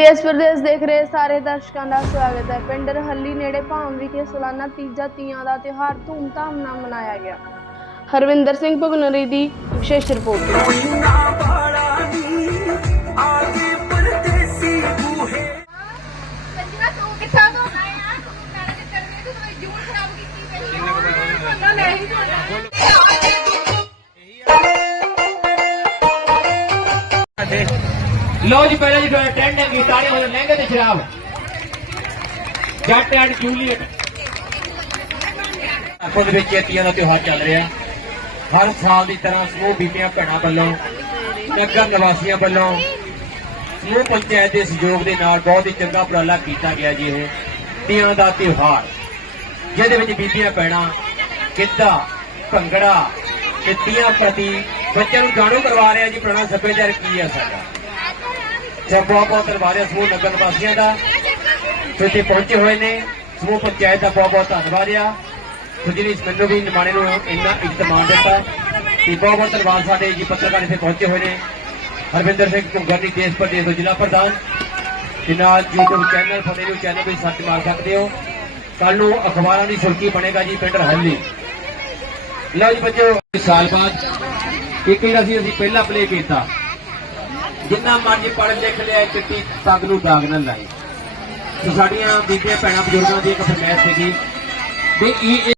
ਦੇਸ਼ ਪ੍ਰਦੇਸ਼ ਦੇਖ ਰਹੇ ਸਾਰੇ ਦਰਸ਼ਕਾਂ ਦਾ ਸਵਾਗਤ ਹੈ। ਪਿੰਡ ਰਹੱਲੀ ਨੇੜੇ ਭਾਮ ਵਿਖੇ ਸਾਲਾਨਾ ਤੀਜਾ ਤੀਆਂ ਦਾ ਤਿਉਹਾਰ ਧੂਮਧਾਮ ਨਾਲ ਮਨਾਇਆ ਗਿਆ। ਹਰਵਿੰਦਰ ਸਿੰਘ ਭਗਨਰੀ ਦੀ ਵਿਸ਼ੇਸ਼ ਰਿਪੋਰਟ। ਸੰਜਨਾ ਤੂੰ ਕਿੱਥਾ ਤੋਂ ਆਇਆ ਤੂੰ ਨਾਲੇ ਤੇ ਕਰਨੀ ਤੂੰ ਮੇਰੀ ਜੂਨ ਖਰਾਬ ਕੀਤੀ ਪਈ ਨਾ ਨਹੀਂ ਝੋਨਾ ਲੋ ਜੀ, ਪਹਿਲਾਂ ਜੀ ਟ੍ਰੈਂਡਿੰਗ ਗੀਤ ਆਣੇ ਹੋਏ ਲਹਿੰਗੇ ਤੇ ਸ਼ਰਾਬ। ਜੱਟ ਐਂਡ ਜੂਲੀਅਟ ਆਪੋ ਦੇ ਵਿੱਚ ਤੀਆਂ ਦਾ ਤਿਉਹਾਰ ਚੱਲ ਰਿਹਾ। ਹਰ ਸਾਲ ਦੀ ਤਰ੍ਹਾਂ ਸਮੂਹ ਬੀਬੀਆਂ ਭੈਣਾਂ ਵੱਲੋਂ, ਨਗਰ ਨਿਵਾਸੀਆਂ ਵੱਲੋਂ ਸਮੂਹ ਪੰਚਾਇਤ ਦੇ ਸਹਿਯੋਗ ਦੇ ਨਾਲ ਬਹੁਤ ਹੀ ਚੰਗਾ ਉਪਰਾਲਾ ਕੀਤਾ ਗਿਆ ਜੀ ਇਹ, ਤੀਆਂ ਦਾ ਤਿਉਹਾਰ। ਜਿਹਦੇ ਵਿੱਚ ਬੀਬੀਆਂ ਭੈਣਾਂ, ਗਿੱਧਾ, ਭੰਗੜਾ ਤੇ ਤੀਆਂ ਪ੍ਰਤੀ ਬੱਚਿਆਂ ਨੂੰ ਜਾਣੂ ਕਰਵਾ ਰਿਹਾ ਜੀ, ਪੁਰਾਣਾ ਸੱਭਿਆਚਾਰ ਕੀ ਹੈ ਸਾਡਾ। ਤੇ ਬਹੁਤ ਬਹੁਤ ਧੰਨਵਾਦ ਹੈ ਸਮੂਹ ਨਗਰ ਨਿਵਾਸੀਆਂ ਦਾ। ਇੱਥੇ ਪਹੁੰਚੇ ਹੋਏ ਨੇ, ਸਮੂਹ ਪੰਚਾਇਤ ਦਾ ਬਹੁਤ ਬਹੁਤ ਧੰਨਵਾਦ ਆ। ਸੋ ਜਿਹੜੀ ਇਸ ਮੈਨੂੰ ਵੀ ਨਿਮਾਣੇ ਨੂੰ ਇੰਨਾ ਇਤਮਾਮ ਦਿੱਤਾ ਤੇ ਬਹੁਤ ਬਹੁਤ ਧੰਨਵਾਦ ਸਾਡੇ ਜੀ ਪੱਤਰਕਾਰ ਇੱਥੇ ਪਹੁੰਚੇ ਹੋਏ ਨੇ। ਹਰਵਿੰਦਰ ਸਿੰਘ ਘੁੰਗਰ ਦੀ ਦੇਸ਼ ਪ੍ਰਦੇਸ਼ ਤੋਂ ਜ਼ਿਲ੍ਹਾ ਪ੍ਰਧਾਨ। ਤੇ ਨਾਲ YouTube ਚੈਨਲ ਫਤਿਹ ਨੂੰ ਚੈਨਲ ਵੀ ਸਰਚ ਮਾਰ ਸਕਦੇ ਹੋ। ਕੱਲ ਨੂੰ ਅਖਬਾਰਾਂ ਦੀ ਸੁਰਖੀ ਬਣੇਗਾ ਜੀ ਪਿੰਡ ਹੱਲੀ ਲਓ ਜੀ ਬੱਚਿਓ ਸਾਲ ਬਾਅਦ ਇੱਕ ਜਿਹੜਾ ਸੀ, ਅਸੀਂ ਪਹਿਲਾ ਪਲੇ ਕੀਤਾ। ਜਿੰਨਾ ਮਰਜ਼ੀ ਪੜ੍ਹ ਲਿਖ ਲਿਆ ਚਿੱਟੀ ਪੱਗ ਨੂੰ ਦਾਗ ਨਾ ਲਾਏ ਸੋ ਸਾਡੀਆਂ ਬੀਬੀਆਂ, ਭੈਣਾਂ, ਬਜ਼ੁਰਗਾਂ ਦੀ ਇੱਕ ਫਰਮਾਇਸ਼ ਸੀਗੀ ਵੀ ਇਹ